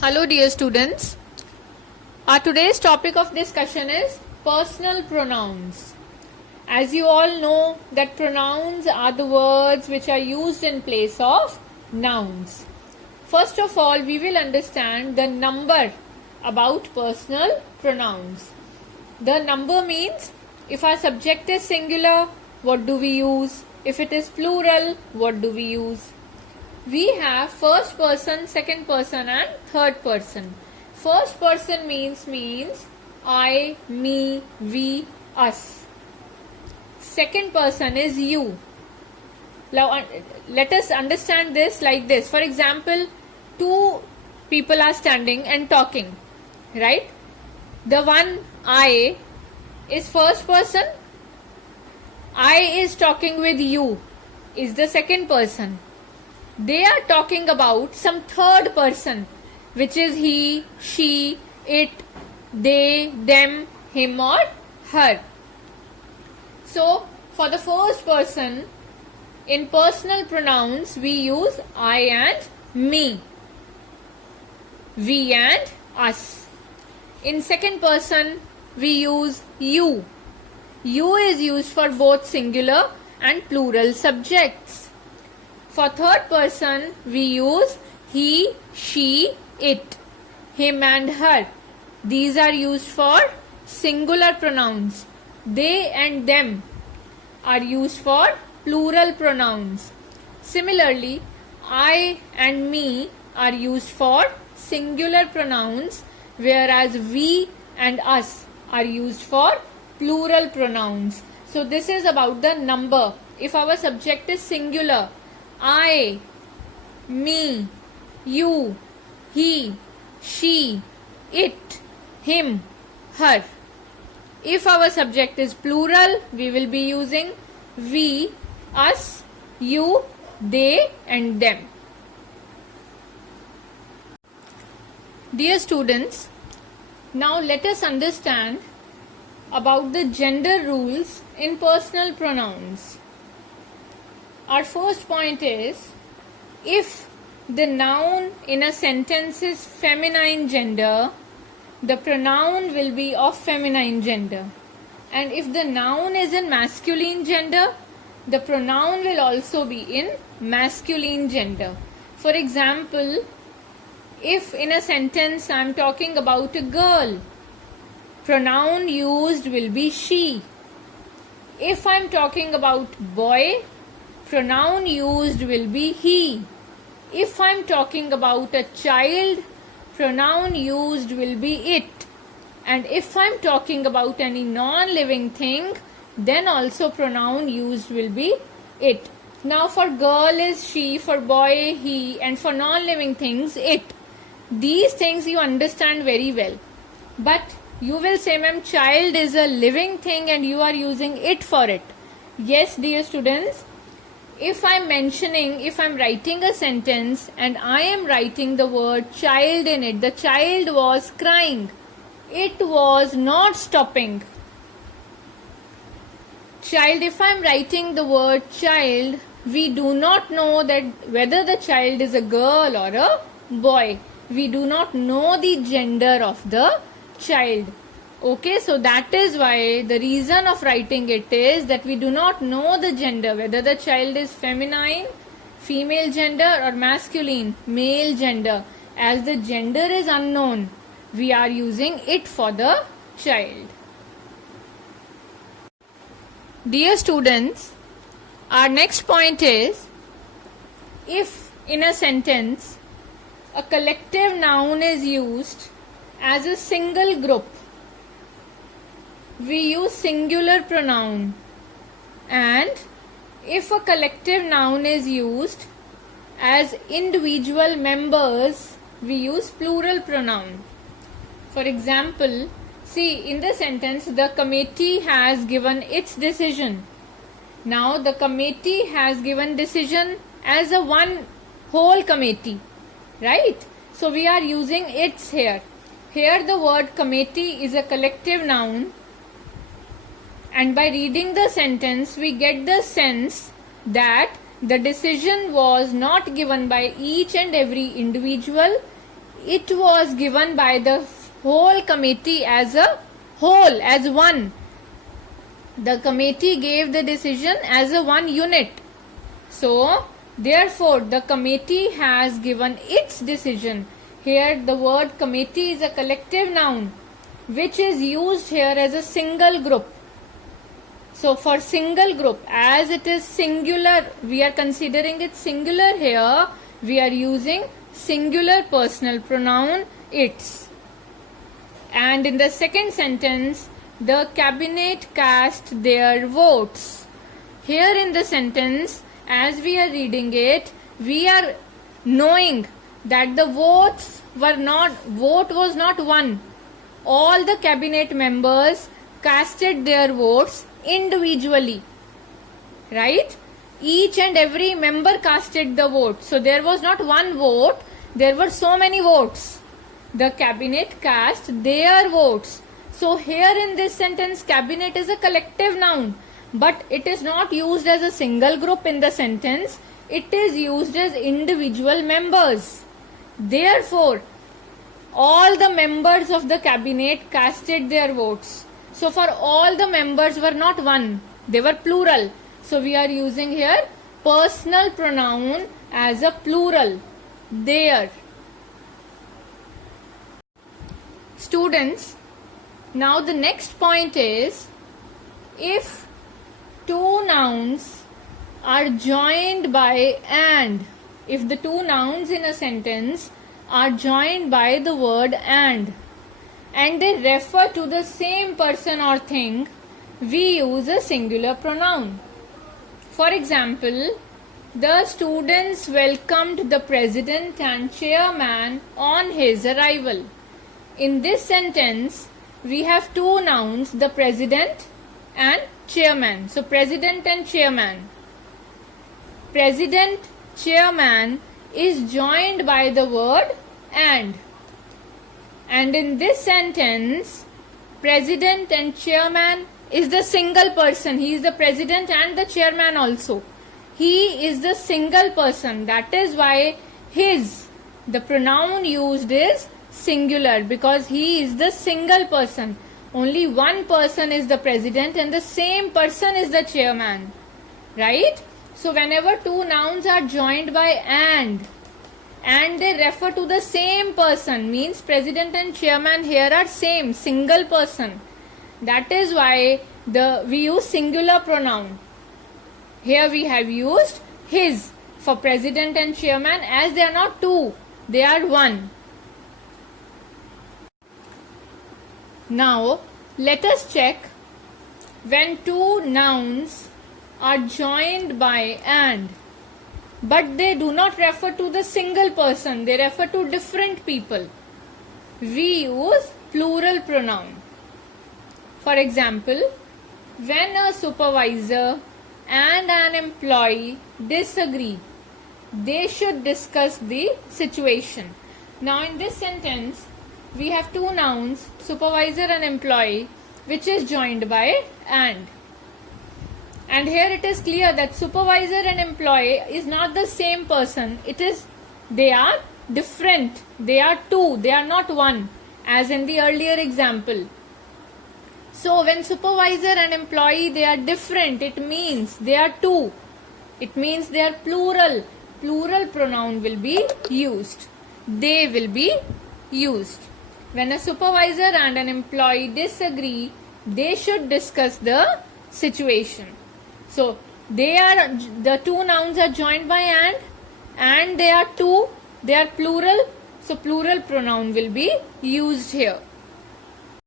Hello dear students. Our today's topic of discussion is personal pronouns. As you all know that pronouns are the words which are used in place of nouns. First of all, we will understand the number about personal pronouns. The number means if our subject is singular, what do we use? If it is plural, what do we use? We have first person, second person and third person. First person means I, me, we, us. Second person is you. Now let us understand this like this. For example, two people are standing and talking, right? The one I is first person. I is talking with you is the second person. They are talking about some third person, which is he, she, it, they, them, him or her. So, for the first person, in personal pronouns, we use I and me, we and us. In second person, we use you. You is used for both singular and plural subjects. For third person, we use he, she, it, him and her. These are used for singular pronouns. They and them are used for plural pronouns. Similarly, I and me are used for singular pronouns, whereas we and us are used for plural pronouns. So this is about the number. If our subject is singular, I, me, you, he, she, it, him, her. If our subject is plural, we will be using we, us, you, they and them. Dear students, now let us understand about the gender rules in personal pronouns. Our first point is, if the noun in a sentence is feminine gender, the pronoun will be of feminine gender. And if the noun is in masculine gender, the pronoun will also be in masculine gender. For example, if in a sentence I am talking about a girl, pronoun used will be she. If I am talking about boy, pronoun used will be he. If I am talking about a child, pronoun used will be it. And if I am talking about any non-living thing, then also pronoun used will be it. Now for girl is she, for boy he, and for non-living things it. These things you understand very well. But you will say, ma'am, child is a living thing and you are using it for it. Yes, dear students. If I'm writing a sentence and I am writing the word child in it, the child was crying. It was not stopping. Child, if I'm writing the word child, we do not know that whether the child is a girl or a boy. We do not know the gender of the child. Okay, so that is why the reason of writing it is that we do not know the gender, whether the child is feminine, female gender or masculine, male gender. As the gender is unknown, we are using it for the child. Dear students, our next point is, if in a sentence a collective noun is used as a single group, we use singular pronoun, and if a collective noun is used as individual members, we use plural pronoun. For example, see in the sentence, the committee has given its decision. Now the committee has given decision as a one whole committee, right? So we are using its here. Here the word committee is a collective noun. And by reading the sentence, we get the sense that the decision was not given by each and every individual. it was given by the whole committee as a whole, as one. The committee gave the decision as a one unit. So, therefore, the committee has given its decision. Here, the word committee is a collective noun which is used here as a single group. So, for single group, as it is singular, we are considering it singular here, we are using singular personal pronoun its. And in the second sentence, the cabinet cast their votes. Here in the sentence, as we are reading it, we are knowing that the vote was not one. All the cabinet members casted their votes individually, right? Each and every member casted the vote. So there was not one vote, there were so many votes. The cabinet cast their votes. So here in this sentence, cabinet is a collective noun, but it is not used as a single group in the sentence. It is used as individual members. Therefore, all the members of the cabinet casted their votes. So for all the members were not one, they were plural. So we are using here personal pronoun as a plural, their. Students, now the next point is, if two nouns are joined by and, if the two nouns in a sentence are joined by the word and they refer to the same person or thing, we use a singular pronoun. For example, the students welcomed the president and chairman on his arrival. In this sentence, we have two nouns, the president and chairman. So, president and chairman. President, chairman is joined by the word and. And in this sentence, president and chairman is the single person. He is the president and the chairman also. He is the single person. That is why his, the pronoun used is singular, because he is the single person. Only one person is the president and the same person is the chairman. Right? So whenever two nouns are joined by and they refer to the same person, means president and chairman here are same, single person. That is why we use singular pronoun. Here we have used his for president and chairman, as they are not two, they are one. Now let us check when two nouns are joined by and, but they do not refer to the single person, they refer to different people. We use plural pronoun. For example, when a supervisor and an employee disagree, they should discuss the situation. Now in this sentence, we have two nouns, supervisor and employee, which is joined by and. And here it is clear that supervisor and employee is not the same person. They are different. They are two. They are not one, as in the earlier example. So when supervisor and employee, they are different, it means they are two. It means they are plural. Plural pronoun will be used. They will be used. When a supervisor and an employee disagree, they should discuss the situation. So the two nouns are joined by and they are two, they are plural. So plural pronoun will be used here.